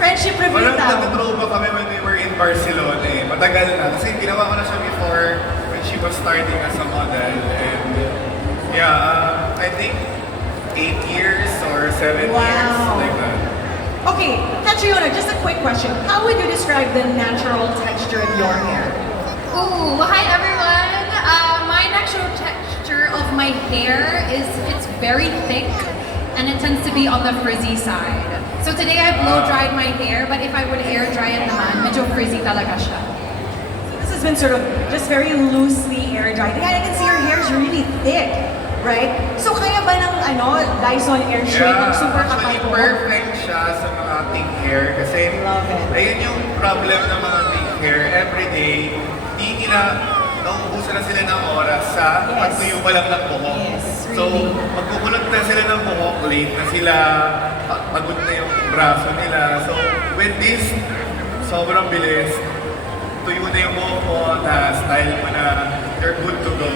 Friendship review Walang daw. nag-tropa kami when we were in Barcelona eh. Matagal na. Kasi ginawa ko na siya before when she was starting as a model. And yeah, I think 8 years or 7 Wow. years, like that. Okay, Catriona, just a quick question. How would you describe the natural texture of your hair? Ooh, hi everyone. My natural texture of my hair is it's very thick and it tends to be on the frizzy side. So today I blow dried my hair, but if I would air dry it naman, medyo frizzy talaga siya. This has been sort of just very loosely air dried. Yeah, I can see your hair is really thick, right? So kaya ba ng Dyson Airstream ng super actually kakapot? perfect siya sa mga thick hair kasi Love it. ayun yung problem ng mga thick hair. Everyday, di nila nauubusan na sila ng oras sa Yes. pagtuyo pa lang ng buhok. Yes, So, really. magkukulat na sila ng buhok, late na sila, pagod na yung braso nila. So, with this, sobrang bilis. Tuyo na yung buhok mo, na style mo na, you're good to go.